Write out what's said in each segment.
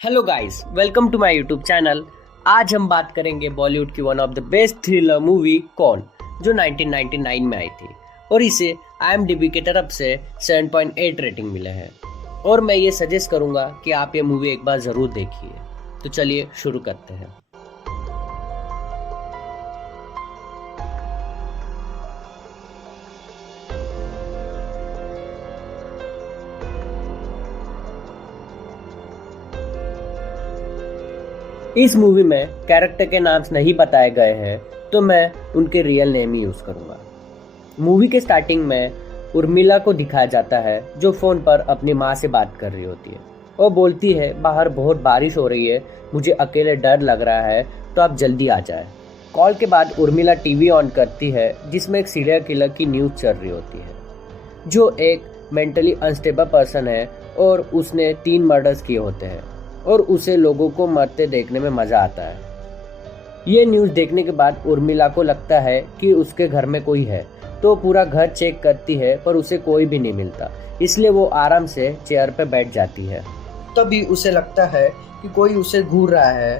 Hello guys, welcome to my YouTube channel. आज हम बात करेंगे बॉलीवुड की one of the best thriller movie कौन, जो 1999 में आई थी और इसे IMDb की तरफ से 7.8 रेटिंग मिले हैं। और मैं ये सजेस्ट करूंगा कि आप ये मूवी एक बार ज़रूर देखिए। तो चलिए शुरू करते हैं। इस मूवी में कैरेक्टर के नाम नहीं बताए गए हैं, तो मैं उनके रियल नेम ही यूज़ करूंगा। मूवी के स्टार्टिंग में उर्मिला को दिखाया जाता है, जो फ़ोन पर अपनी माँ से बात कर रही होती है और बोलती है बाहर बहुत बारिश हो रही है, मुझे अकेले डर लग रहा है, तो आप जल्दी आ जाए। कॉल के बाद उर्मिला टीवी ऑन करती है, जिसमें एक सीरियल किलर की न्यूज़ चल रही होती है, जो एक मेंटली अनस्टेबल पर्सन है और उसने 3 मर्डर्स किए होते हैं और उसे लोगों को मरते देखने में मज़ा आता है। ये न्यूज़ देखने के बाद उर्मिला को लगता है कि उसके घर में कोई है, तो पूरा घर चेक करती है पर उसे कोई भी नहीं मिलता, इसलिए वो आराम से चेयर पर बैठ जाती है। तभी उसे लगता है कि कोई उसे घूर रहा है।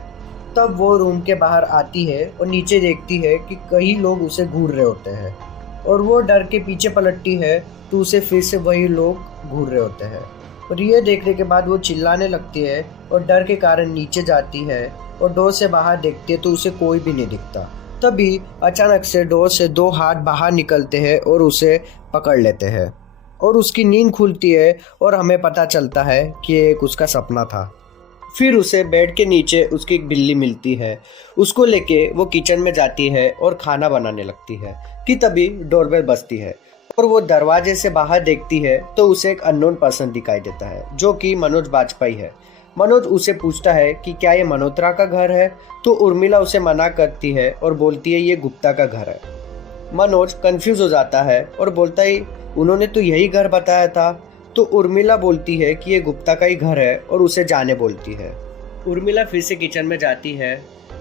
तब वो रूम के बाहर आती है और नीचे देखती है कि कई लोग उसे घूर रहे होते हैं और वो डर के पीछे पलटती है, तो उसे फिर से वही लोग घूर रहे होते हैं। और ये देखने के बाद वो चिल्लाने लगती है और डर के कारण नीचे जाती है और डोर से बाहर देखती है, तो उसे कोई भी नहीं दिखता। तभी अचानक से डोर से 2 हाथ बाहर निकलते हैं और उसे पकड़ लेते हैं और उसकी नींद खुलती है और हमें पता चलता है कि ये एक उसका सपना था। फिर उसे बेड के नीचे उसकी एक बिल्ली मिलती है। उसको लेके वो किचन में जाती है और खाना बनाने लगती है कि तभी डोरबेल बजती है और वो दरवाजे से बाहर देखती है, तो उसे एक अननोन पर्सन दिखाई देता है, जो कि मनोज बाजपेयी है। मनोज उसे पूछता है कि क्या ये मल्होत्रा का घर है, तो उर्मिला उसे मना करती है और बोलती है ये गुप्ता का घर है। मनोज कंफ्यूज हो जाता है और बोलता है उन्होंने तो यही घर बताया था। तो उर्मिला बोलती है कि ये गुप्ता का ही घर है और उसे जाने बोलती है। उर्मिला फिर से किचन में जाती है,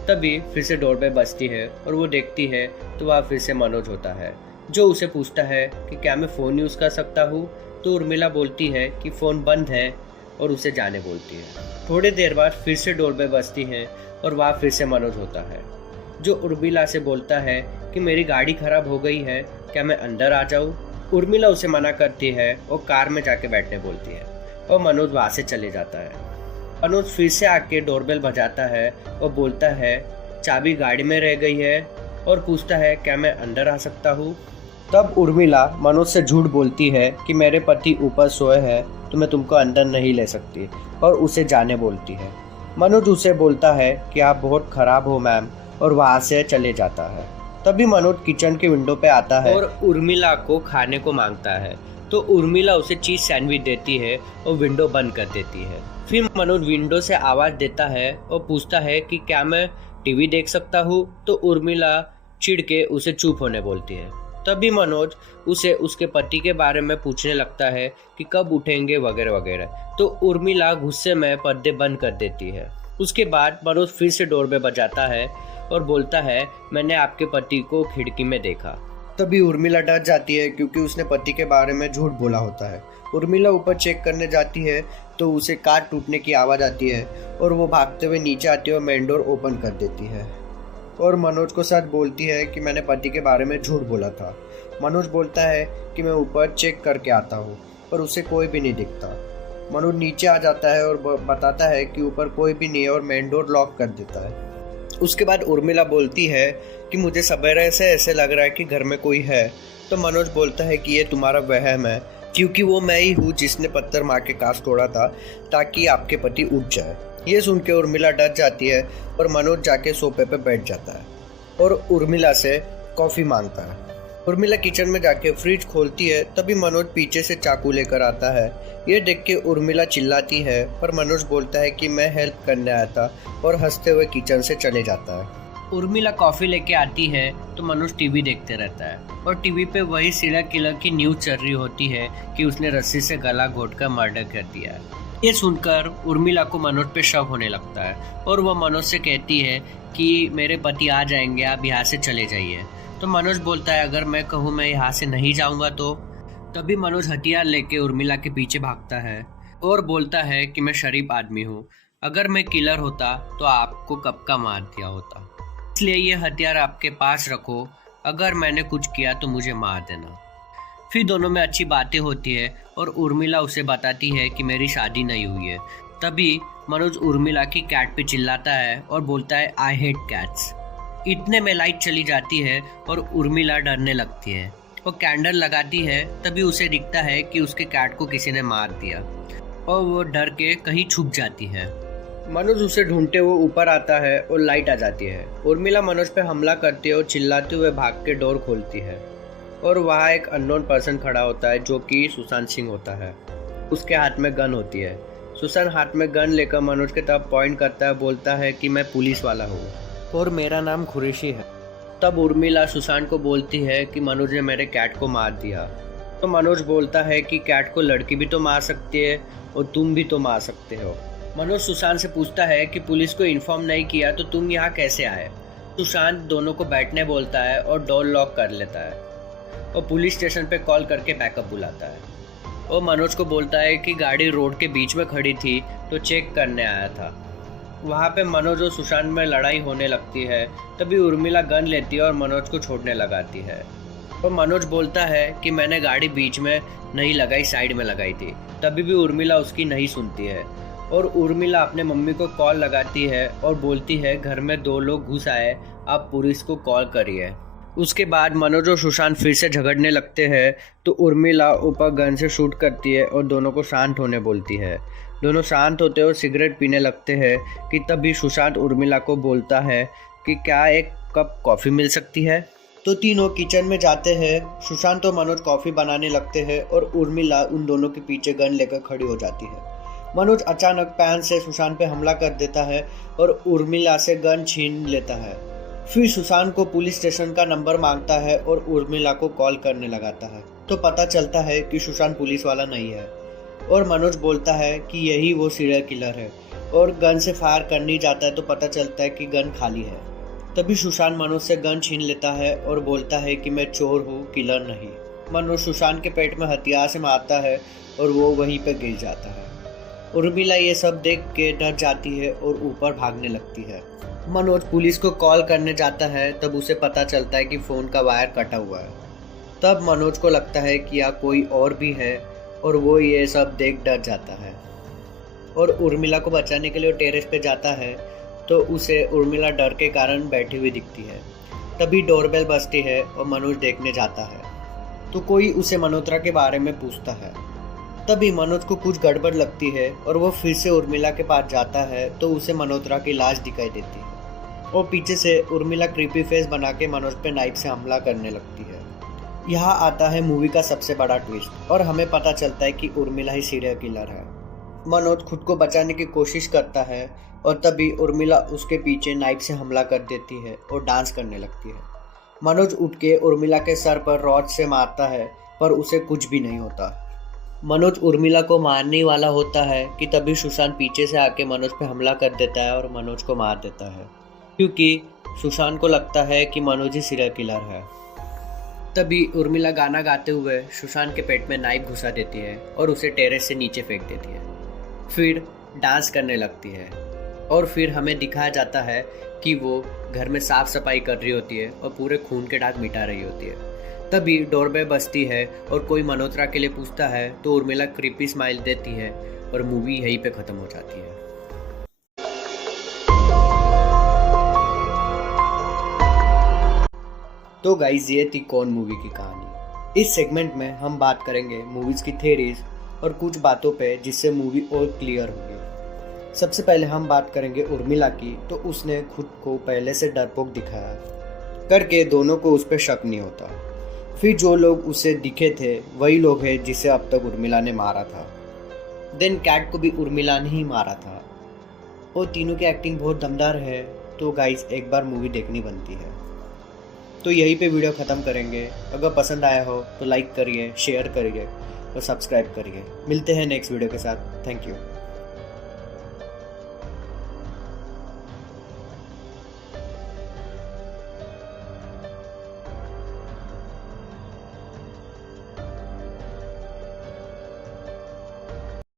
तभी फिर से डोर पे बजती है और वो देखती है, तो वहाँ फिर से मनोज होता है, जो उसे पूछता है कि क्या मैं फ़ोन यूज़ कर सकता हूँ। तो उर्मिला बोलती है कि फ़ोन बंद है और उसे जाने बोलती है। थोड़ी देर बाद फिर से डोर पे बजती है और वहाँ फिर से मनोज होता है, जो उर्मिला से बोलता है कि मेरी गाड़ी ख़राब हो गई है, क्या मैं अंदर आ जाऊँ। उर्मिला उसे मना करती है और कार में जाके बैठने बोलती है और मनोज वहाँ से चले जाता है। मनोज फिर से आके डोरबेल बजाता है और बोलता है चाबी गाड़ी में रह गई है और पूछता है क्या मैं अंदर आ सकता हूँ। तब उर्मिला मनोज से झूठ बोलती है कि मेरे पति ऊपर सोए हैं, तो मैं तुमको अंदर नहीं ले सकती, और उसे जाने बोलती है। मनोज उसे बोलता है कि आप बहुत खराब हो मैम, और वहाँ से चले जाता है। तभी मनोज किचन के विंडो पे आता है और उर्मिला को खाने को मांगता है, तो उर्मिला उसे चीज़ सैंडविच देती है और विंडो बंद कर देती है। फिर मनोज विंडो से आवाज़ देता है और पूछता है कि क्या मैं टीवी देख सकता हूँ, तो उर्मिला चिढ़ के उसे चुप होने बोलती है। तभी मनोज उसे उसके पति के बारे में पूछने लगता है कि कब उठेंगे वगैरह वगैरह, तो उर्मिला गुस्से में पर्दे बंद कर देती है। उसके बाद मनोज फिर से डोर पे बजाता है और बोलता है मैंने आपके पति को खिड़की में देखा। तभी उर्मिला डर जाती है, क्योंकि उसने पति के बारे में झूठ बोला होता है। उर्मिला ऊपर चेक करने जाती है, तो उसे कार टूटने की आवाज़ आती है और वो भागते हुए नीचे आती है और मेन डोर ओपन कर देती है और मनोज को सच बोलती है कि मैंने पति के बारे में झूठ बोला था। मनोज बोलता है कि मैं ऊपर चेक करके आता हूँ, पर उसे कोई भी नहीं दिखता। मनोज नीचे आ जाता है और बताता है कि ऊपर कोई भी नहीं है और मेन डोर लॉक कर देता है। उसके बाद उर्मिला बोलती है कि मुझे सवेरे से ऐसे लग रहा है कि घर में कोई है। तो मनोज बोलता है कि ये तुम्हारा वहम है, क्योंकि वो मैं ही हूँ जिसने पत्थर मार के कांच तोड़ा था ताकि आपके पति उठ जाए। ये सुन के उर्मिला डर जाती है और मनोज जाके सोफे पे बैठ जाता है और उर्मिला से कॉफ़ी मांगता है। उर्मिला किचन में जाके फ्रिज खोलती है, तभी मनोज पीछे से चाकू लेकर आता है। ये देख के उर्मिला चिल्लाती है, पर मनोज बोलता है कि मैं हेल्प करने आया था और हंसते हुए किचन से चले जाता है। उर्मिला कॉफ़ी लेके आती है, तो मनोज टीवी देखते रहता है और टीवी पे वही सीरियल किलर की न्यूज़ चल रही होती है कि उसने रस्सी से गला घोंटकर मर्डर कर दिया है। ये सुनकर उर्मिला को मनोज पे शक होने लगता है और वह मनोज से कहती है कि मेरे पति आ जाएंगे, आप यहाँ से चले जाइए। तो मनोज बोलता है अगर मैं कहूँ मैं यहाँ से नहीं जाऊँगा तो। तभी मनोज हथियार लेके उर्मिला के पीछे भागता है और बोलता है कि मैं शरीफ आदमी हूँ, अगर मैं किलर होता तो आपको कब का मार दिया होता, इसलिए ये हथियार आपके पास रखो, अगर मैंने कुछ किया तो मुझे मार देना। फिर दोनों में अच्छी बातें होती है और उर्मिला उसे बताती है कि मेरी शादी नहीं हुई है। तभी मनोज उर्मिला की कैट पे चिल्लाता है और बोलता है आई हेट कैट्स। इतने में लाइट चली जाती है और उर्मिला डरने लगती है। वो कैंडल लगाती है, तभी उसे दिखता है कि उसके कैट को किसी ने मार दिया और वो डर के कहीं छुप जाती है। मनोज उसे ढूंढते हुए ऊपर आता है और लाइट आ जाती है। उर्मिला मनोज पे हमला करती है और चिल्लाते हुए भाग के डोर खोलती है और वहाँ एक अननोन पर्सन खड़ा होता है जो कि सुशांत सिंह होता है। उसके हाथ में गन होती है। सुशांत हाथ में गन लेकर मनोज के तरफ पॉइंट करता है, बोलता है कि मैं पुलिस वाला हूँ और मेरा नाम खुरेशी है। तब उर्मिला सुशांत को बोलती है कि मनोज ने मेरे कैट को मार दिया। तो मनोज बोलता है कि कैट को लड़की भी तो मार सकती है और तुम भी तो मार सकते हो। मनोज सुशांत से पूछता है कि पुलिस को इन्फॉर्म नहीं किया तो तुम यहाँ कैसे आए। सुशांत दोनों को बैठने बोलता है और डोर लॉक कर लेता है और पुलिस स्टेशन पे कॉल करके बैकअप बुलाता है। और मनोज को बोलता है कि गाड़ी रोड के बीच में खड़ी थी तो चेक करने आया था। वहाँ पे मनोज और सुशांत में लड़ाई होने लगती है। तभी उर्मिला गन लेती है और मनोज को छोड़ने लगाती है और मनोज बोलता है कि मैंने गाड़ी बीच में नहीं लगाई, साइड में लगाई थी। तभी भी उर्मिला उसकी नहीं सुनती है और उर्मिला अपने मम्मी को कॉल लगाती है और बोलती है घर में 2 लोग घुस आए, आप पुलिस को कॉल करिए। उसके बाद मनोज और सुशांत फिर से झगड़ने लगते हैं तो उर्मिला ऊपर गन से शूट करती है और दोनों को शांत होने बोलती है। दोनों शांत होते और सिगरेट पीने लगते हैं कि तभी सुशांत उर्मिला को बोलता है कि क्या एक कप कॉफ़ी मिल सकती है। तो तीनों किचन में जाते हैं। सुशांत और मनोज कॉफ़ी बनाने लगते हैं और उर्मिला उन दोनों के पीछे गन लेकर खड़ी हो जाती है। मनोज अचानक पैन से सुशांत पे हमला कर देता है और उर्मिला से गन छीन लेता है। फिर सुशांत को पुलिस स्टेशन का नंबर मांगता है और उर्मिला को कॉल करने लगाता है। तो पता चलता है कि सुशांत पुलिस वाला नहीं है और मनोज बोलता है कि यही वो सीरियल किलर है और गन से फायर करने जाता है तो पता चलता है कि गन खाली है। तभी सुशांत मनोज से गन छीन लेता है और बोलता है कि मैं चोर हूँ, किलर नहीं। मनोज सुशांत के पेट में हथियार से मारता है और वो वहीं पे गिर जाता है। उर्मिला ये सब देख के डर जाती है और ऊपर भागने लगती है। मनोज पुलिस को कॉल करने जाता है, तब उसे पता चलता है कि फ़ोन का वायर कटा हुआ है। तब मनोज को लगता है कि यहाँ कोई और भी है और वो ये सब देख डर जाता है और उर्मिला को बचाने के लिए टेरेस पे जाता है तो उसे उर्मिला डर के कारण बैठी हुई दिखती है। तभी डोरबेल बजती है और मनोज देखने जाता है तो कोई उसे मल्होत्रा के बारे में पूछता है। तभी मनोज को कुछ गड़बड़ लगती है और वो फिर से उर्मिला के पास जाता है तो उसे मल्होत्रा की लाश दिखाई देती है और पीछे से उर्मिला क्रीपी फेस बना के मनोज पे नाइफ से हमला करने लगती है। यहाँ आता है मूवी का सबसे बड़ा ट्विस्ट और हमें पता चलता है कि उर्मिला ही सीरियल किलर है। मनोज खुद को बचाने की कोशिश करता है और तभी उर्मिला उसके पीछे नाइफ से हमला कर देती है और डांस करने लगती है। मनोज उठ के उर्मिला के सर पर रॉड से मारता है पर उसे कुछ भी नहीं होता। मनोज उर्मिला को मारने वाला होता है कि तभी सुशांत पीछे से आके मनोज पे हमला कर देता है और मनोज को मार देता है क्योंकि सुशांत को लगता है कि मनोज ही सीरियल किलर है। तभी उर्मिला गाना गाते हुए सुशांत के पेट में नाइफ घुसा देती है और उसे टेरेस से नीचे फेंक देती है। फिर डांस करने लगती है और फिर हमें दिखाया जाता है कि वो घर में साफ सफाई कर रही होती है और पूरे खून के दाग मिटा रही होती है। तभी डोरबेल बजती है और कोई मल्होत्रा के लिए पूछता है तो उर्मिला क्रीपी स्माइल देती है और मूवी यहीं पे ख़त्म हो जाती है। तो गाइज ये थी कौन मूवी की कहानी। इस सेगमेंट में हम बात करेंगे मूवीज़ की थ्योरीज और कुछ बातों पे जिससे मूवी और क्लियर होगी। सबसे पहले हम बात करेंगे उर्मिला की। तो उसने खुद को पहले से डरपोक दिखाया करके दोनों को उस पर शक नहीं होता। फिर जो लोग उसे दिखे थे वही लोग हैं जिसे अब तक उर्मिला ने मारा था। देन कैट को भी उर्मिला ने ही मारा था और तीनों की एक्टिंग बहुत दमदार है। तो गाइज एक बार मूवी देखनी बनती है। तो यहीं पे वीडियो ख़त्म करेंगे। अगर पसंद आया हो तो लाइक करिए, शेयर करिए और सब्सक्राइब करिए। मिलते हैं नेक्स्ट वीडियो के साथ। Thank you.